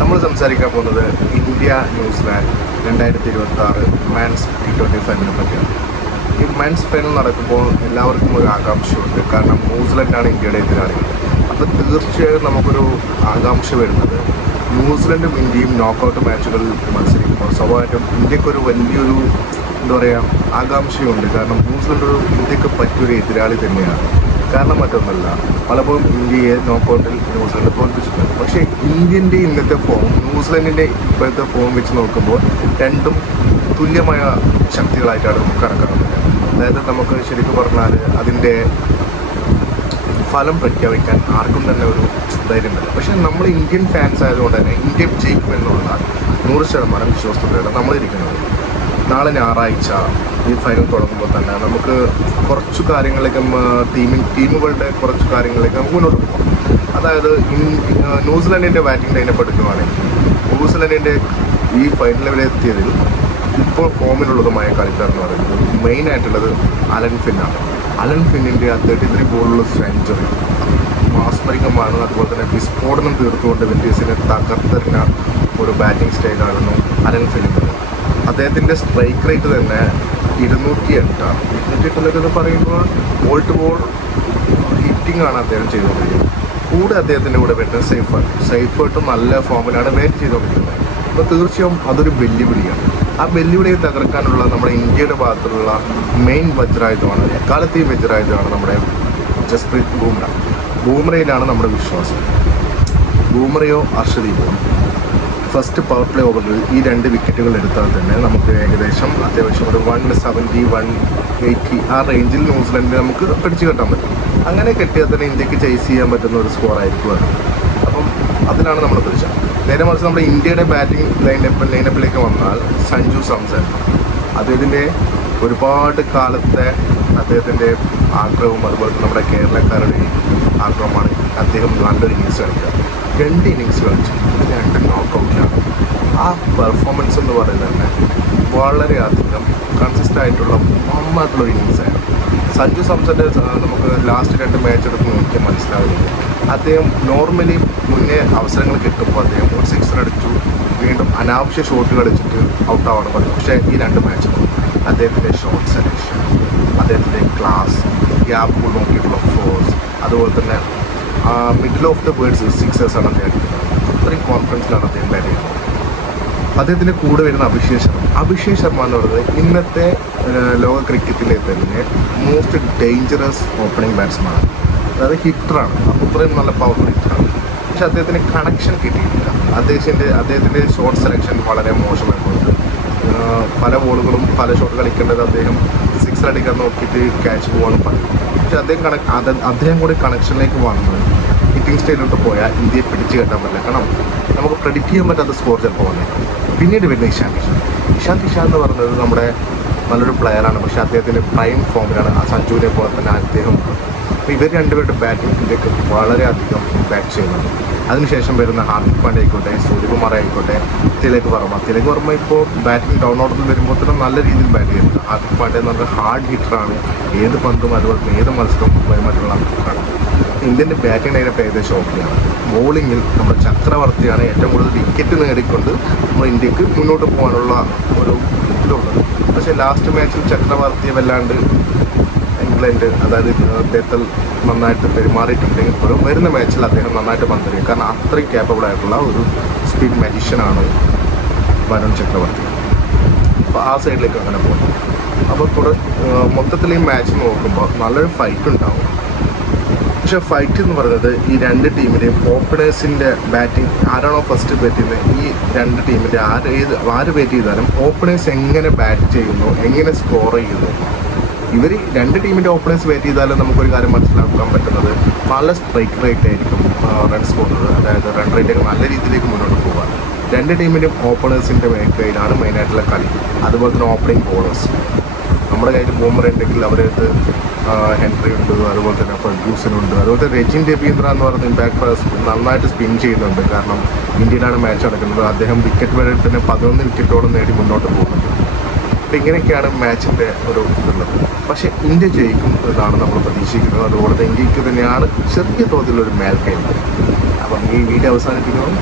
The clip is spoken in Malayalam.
നമ്മൾ സംസാരിക്കാൻ പോകുന്നത് ഇന്ത്യ ന്യൂസിലാൻഡ് 2026 മെൻസ് T20 ഫൈനലിനെ പറ്റിയാണ്. ഈ മെൻസ് ഫൈനൽ നടക്കുമ്പോൾ എല്ലാവർക്കും ഒരു ആകാംക്ഷയുണ്ട്. കാരണം ന്യൂസിലൻഡാണ് ഇന്ത്യയുടെ എതിരാളികൾ. അപ്പോൾ തീർച്ചയായും നമുക്കൊരു ആകാംക്ഷ വരുന്നത് ന്യൂസിലൻഡും ഇന്ത്യയും നോക്കൗട്ട് മാച്ചുകളിൽ മത്സരിക്കുമ്പോൾ സ്വാഭാവികമായിട്ടും ഇന്ത്യക്കൊരു വലിയൊരു എന്താ പറയുക ആകാംക്ഷയുണ്ട്. കാരണം ന്യൂസിലൻഡ് ഒരു ഇന്ത്യക്ക് പറ്റിയൊരു എതിരാളി തന്നെയാണ്. കാരണം മറ്റൊന്നല്ല, പലപ്പോഴും ഇന്ത്യയെ നോക്കൗട്ടിൽ ന്യൂസിലൻഡ് തോൽപ്പിച്ചിട്ടുണ്ട്. പക്ഷേ ഇന്ത്യൻ്റെ ഇന്നത്തെ ഫോം ന്യൂസിലൻഡിൻ്റെ ഇപ്പോഴത്തെ ഫോം വെച്ച് നോക്കുമ്പോൾ രണ്ടും തുല്യമായ ശക്തികളായിട്ടാണ് നമുക്ക് കണക്കാക്കുന്നത്. അതായത് നമുക്ക് ശരിക്കും പറഞ്ഞാൽ അതിൻ്റെ ഫലം പ്രഖ്യാപിക്കാൻ ആർക്കും തന്നെ ഒരു ധൈര്യമില്ല. പക്ഷേ നമ്മൾ ഇന്ത്യൻ ഫാൻസ് ആയതുകൊണ്ട് തന്നെ ഇന്ത്യ ജയിക്കുമെന്നുള്ള 100% വിശ്വാസത്തോടെയാണ് നമ്മളിരിക്കുന്നത്. നാളെ ഞായറാഴ്ച ഈ ഫൈനൽ തുടങ്ങുമ്പോൾ തന്നെ നമുക്ക് കുറച്ച് കാര്യങ്ങളിലേക്ക് ടീമുകളുടെ കുറച്ച് കാര്യങ്ങളിലേക്ക് നമുക്ക് മുന്നോട്ട് പോകാം. അതായത് ന്യൂസിലൻഡിൻ്റെ ബാറ്റിംഗ് ലൈനപ്പ് എടുക്കുകയാണെങ്കിൽ ന്യൂസിലൻഡിൻ്റെ ഈ ഫൈനൽ വരെ എത്തിയതിൽ ഇപ്പോൾ ഫോമിലുള്ളതുമായ കളിക്കാർ എന്ന് പറയുന്നത് മെയിനായിട്ടുള്ളത് അലൻ ഫിന്നാണ്. അലൻ ഫിന്നിൻ്റെ ആ 33 ബോളുള്ള സെഞ്ചുറി മാസ്മരികമാണ്. അതുപോലെ തന്നെ വിസ്ഫോടനം തീർത്തുകൊണ്ട് വിൻഡീസിനെ തകർത്തെറിഞ്ഞ ഒരു ബാറ്റിംഗ് സ്റ്റൈലായിരുന്നു അലൻ ഫിന്നിൻ്റെ. അദ്ദേഹത്തിൻ്റെ സ്ട്രൈക്ക് റേറ്റ് തന്നെ 208 എന്നൊക്കെ പറയുമ്പോൾ ബോൾ ടു ബോൾ ഹിറ്റിംഗ് ആണ് അദ്ദേഹം ചെയ്തുകൊണ്ടിരിക്കുന്നത്. കൂടെ അദ്ദേഹത്തിൻ്റെ കൂടെ വരുന്നത് സൈഫേർട്ടും നല്ല ഫോമിലാണ് ബാറ്റ് ചെയ്തുകൊണ്ടിരിക്കുന്നത്. അപ്പോൾ തീർച്ചയായും അതൊരു വെല്ലുവിളിയാണ്. ആ വെല്ലുവിളിയെ തകർക്കാനുള്ള നമ്മുടെ ഇന്ത്യയുടെ ഭാഗത്തുള്ള മെയിൻ വജ്രായുധമാണ്, എക്കാലത്തെയും വജ്രായുധമാണ് നമ്മുടെ ജസ്പ്രീത് ബൂംറയിലാണ് നമ്മുടെ വിശ്വാസം. ബൂംറയോ അർഷദീപോ ഫസ്റ്റ് പവർ പ്ലേ ഓവറിൽ ഈ 2 വിക്കറ്റുകൾ എടുത്താൽ തന്നെ നമുക്ക് ഏകദേശം അത്യാവശ്യം ഒരു 170 180 ആ റേഞ്ചിൽ ന്യൂസിലൻഡിനെ നമുക്ക് പിടിച്ചു കെട്ടാൻ പറ്റും. അങ്ങനെ കെട്ടിയാൽ തന്നെ ഇന്ത്യക്ക് ചേസ് ചെയ്യാൻ പറ്റുന്ന ഒരു സ്കോർ ആയിരിക്കും അത്. അപ്പം അതിലാണ് നമ്മൾ പ്രതീക്ഷ. നേരെ മറിച്ച് നമ്മുടെ ഇന്ത്യയുടെ ബാറ്റിംഗ് ലൈനപ്പിലേക്ക് വന്നാൽ സഞ്ജു സാംസൺ അദ്ദേഹത്തിൻ്റെ ഒരുപാട് കാലത്തെ അദ്ദേഹത്തിൻ്റെ ആഗ്രഹവും അതുപോലെ തന്നെ നമ്മുടെ കേരളക്കാരുടെയും ആഗ്രഹമാണ് അദ്ദേഹം നല്ലൊരു ഇന്നിങ്സ് കളിക്കുക. 2 ഇന്നിങ്സ് കളിച്ചു, 2 നോക്കൗട്ടിലാണ്. ആ പെർഫോമൻസ് എന്ന് പറയുന്നത് തന്നെ വളരെയധികം കൺസിസ്റ്റ് ആയിട്ടുള്ള നന്നായിട്ടുള്ളൊരു ഇന്നിങ്സായിരുന്നു. സഞ്ജു സാംസൻ്റെ നമുക്ക് ലാസ്റ്റ് 2 മാച്ച് എടുത്ത് നോക്കിയാൽ മനസ്സിലാവുന്നത് അദ്ദേഹം നോർമലി മുന്നേ അവസരങ്ങൾ കിട്ടുമ്പോൾ അദ്ദേഹം ഒരു 6 അടിച്ചു, വീണ്ടും അനാവശ്യ ഷോട്ട് കളിച്ചിട്ട് ഔട്ടാവാണ് പറഞ്ഞത്. പക്ഷേ ഈ 2 മാച്ചിലും അദ്ദേഹത്തിൻ്റെ ഷോട്ട് സെലക്ഷൻ, അദ്ദേഹത്തിൻ്റെ ക്ലാസ്, ഗ്യാപ്പ് നോക്കിയിട്ടുള്ള ഫോഴ്സ്, അതുപോലെ തന്നെ മിഡിൽ ഓഫ് ദ വേർഡ്സ് സിക്സേഴ്സാണ് അദ്ദേഹം എടുക്കുന്നത്. അത്രയും കോൺഫിഡൻസിലാണ് അദ്ദേഹം ബാറ്റ് ചെയ്യുന്നത്. അദ്ദേഹത്തിൻ്റെ കൂടെ വരുന്ന അഭിഷേക് ശർമ്മ എന്ന് പറയുന്നത് ഇന്നത്തെ ലോക ക്രിക്കറ്റിലെ തന്നെ മോസ്റ്റ് ഡേഞ്ചറസ് ഓപ്പണിംഗ് ബാറ്റ്സ്മാൻ. അതായത് ഹിറ്ററാണ്, അത്രയും നല്ല പവർഫുൾ ഹിറ്ററാണ്. പക്ഷെ അദ്ദേഹത്തിന് കണക്ഷൻ കിട്ടിയിട്ടില്ല. അദ്ദേഹത്തിൻ്റെ ഷോട്ട് സെലക്ഷൻ വളരെ മോശമായിട്ടുണ്ട്. പല ബോളുകളും പല ഷോട്ട് കളിക്കേണ്ടത് അദ്ദേഹം 6 അടിക്കാൻ നോക്കിയിട്ട് ക്യാച്ച് പോകാനും പറയും. പക്ഷെ അദ്ദേഹം കൂടി കണക്ഷനിലേക്ക് വന്ന് ഹിറ്റിംഗ് സ്റ്റൈലിലോട്ട് പോയാൽ ഇന്ത്യയെ പിടിച്ചു കെട്ടാൻ പറ്റില്ല. കാരണം നമുക്ക് പ്രെഡിക്റ്റ് ചെയ്യാൻ പറ്റാത്ത സ്കോർ ചിലപ്പോൾ വന്നേക്കും. പിന്നീട് വരുന്ന ഇഷാന്ത് കിഷാൻ എന്ന് പറയുന്നത് നമ്മുടെ നല്ലൊരു പ്ലെയറാണ്. പക്ഷേ അദ്ദേഹത്തിൻ്റെ പ്രൈം ഫോമിലാണ് ആ സഞ്ജുവിനെ പോലെ തന്നെ അദ്ദേഹം. അപ്പോൾ ഇവർ രണ്ടുപേരുടെ ബാറ്റിംഗ് ഇന്ത്യക്ക് വളരെയധികം ഇമ്പാക്ട് ചെയ്യുന്നുണ്ട്. അതിനുശേഷം വരുന്ന ഹാർദിക് പാണ്ഡ്യ ആയിക്കോട്ടെ, സൂര്യകുമാർ ആയിക്കോട്ടെ, തിലക് വർമ്മ ഇപ്പോൾ ബാറ്റിംഗ് ഡൗൺ ഓർഡറിൽ വരുമ്പോൾ തന്നെ നല്ല രീതിയിൽ ബാറ്റ് ചെയ്യുന്നുണ്ട്. ഹാർദിക് പാണ്ഡ്യ എന്ന് പറഞ്ഞാൽ ഹാർഡ് ഹിറ്ററാണ്. ഏത് പന്തും അതുപോലെ തന്നെ ഏത് മത്സരവും മറ്റുള്ള ഹിറ്ററാണ്. ഇന്ത്യൻ്റെ ബാറ്റിംഗ് ലൈനപ്പ് ഏകദേശം ഓക്കെയാണ്. ബോളിങ്ങിൽ നമ്മുടെ ചക്രവർത്തിയാണ് ഏറ്റവും കൂടുതൽ വിക്കറ്റ് നേടിക്കൊണ്ട് നമ്മൾ ഇന്ത്യക്ക് മുന്നോട്ട് പോകാനുള്ള ഒരു ഇതുള്ളത്. പക്ഷേ ലാസ്റ്റ് മാച്ചിൽ ചക്രവർത്തിയെ വല്ലാണ്ട് ഇംഗ്ലണ്ട്, അതായത് ബെത്തൽ നന്നായിട്ട് പെരുമാറിയിട്ടുണ്ടെങ്കിൽ പോലും വരുന്ന മാച്ചിൽ അദ്ദേഹം നന്നായിട്ട് പന്തെറിയും. കാരണം അത്രയും കേപ്പബിൾ ആയിട്ടുള്ള ഒരു സ്പിൻ മജീഷ്യനാണ് വരുൺ ചക്രവർത്തി. അപ്പോൾ ആ സൈഡിലേക്ക് അങ്ങനെ പോകുന്നു. അപ്പോൾ മൊത്തത്തിൽ ഈ മാച്ച് നോക്കുമ്പോൾ നല്ലൊരു ഫൈറ്റ് ഉണ്ടാവും. പക്ഷേ ഫൈറ്റ് എന്ന് പറയുന്നത് ഈ 2 ടീമിൻ്റെയും ഓപ്പണേഴ്സിൻ്റെ ബാറ്റിംഗ് ആരാണോ ഫസ്റ്റ് ബാറ്റ് ചെയ്യുന്നത്, ഈ 2 ടീമിൻ്റെ ആര് ബാറ്റ് ചെയ്താലും ഓപ്പണേഴ്സ് എങ്ങനെ ബാറ്റ് ചെയ്യുന്നു, എങ്ങനെ സ്കോർ ചെയ്യുന്നു. 2 ടീമിൻ്റെ ഓപ്പണേഴ്സ് ബാറ്റ് ചെയ്താലും നമുക്കൊരു കാര്യം മനസ്സിലാക്കാൻ പറ്റുന്നത് പല സ്ട്രൈക്ക് റേറ്റ് ആയിരിക്കും റൺ സ്കോറുകൾ, അതായത് റൺ റേറ്റൊക്കെ നല്ല രീതിയിലേക്ക് മുന്നോട്ട് പോകാൻ. 2 ടീമിൻ്റെയും ഓപ്പണേഴ്സിൻ്റെ കയ്യിലാണ് മെയിനായിട്ടുള്ള കളി. അതുപോലെ തന്നെ ഓപ്പണിംഗ് ബോളേഴ്സ് നമ്മുടെ കയ്യിൽ ബൂമർ ഉണ്ടെങ്കിൽ അവരത് ഹെൻറി ഉണ്ട്, അതുപോലെ തന്നെ ഫെർഗ്യൂസൺ ഉണ്ട്, അതുപോലെ തന്നെ രജിൻ രവീന്ദ്ര എന്ന് പറയുന്ന ഇമ്പാക്ട് നന്നായിട്ട് സ്പിൻ ചെയ്യുന്നുണ്ട്. കാരണം ഇന്ത്യയിലാണ് മാച്ച് നടക്കുന്നത്. അദ്ദേഹം വിക്കറ്റ് വരെ തന്നെ 11 വിക്കറ്റോളം നേടി മുന്നോട്ട് പോകുന്നുണ്ട്. അപ്പോൾ ഇങ്ങനെയൊക്കെയാണ് മാച്ചിൻ്റെ ഒരു ഇതുള്ളത്. പക്ഷേ ഇന്ത്യ ജയിക്കും എന്നാണ് നമ്മൾ പ്രതീക്ഷിക്കുന്നത്. അതുപോലെ തന്നെ ഇന്ത്യക്ക് തന്നെയാണ് ചെറിയ തോതിലൊരു മേൽക്കൈ. അപ്പം ഈ വീഡിയോ അവസാനിപ്പിക്കുന്നു.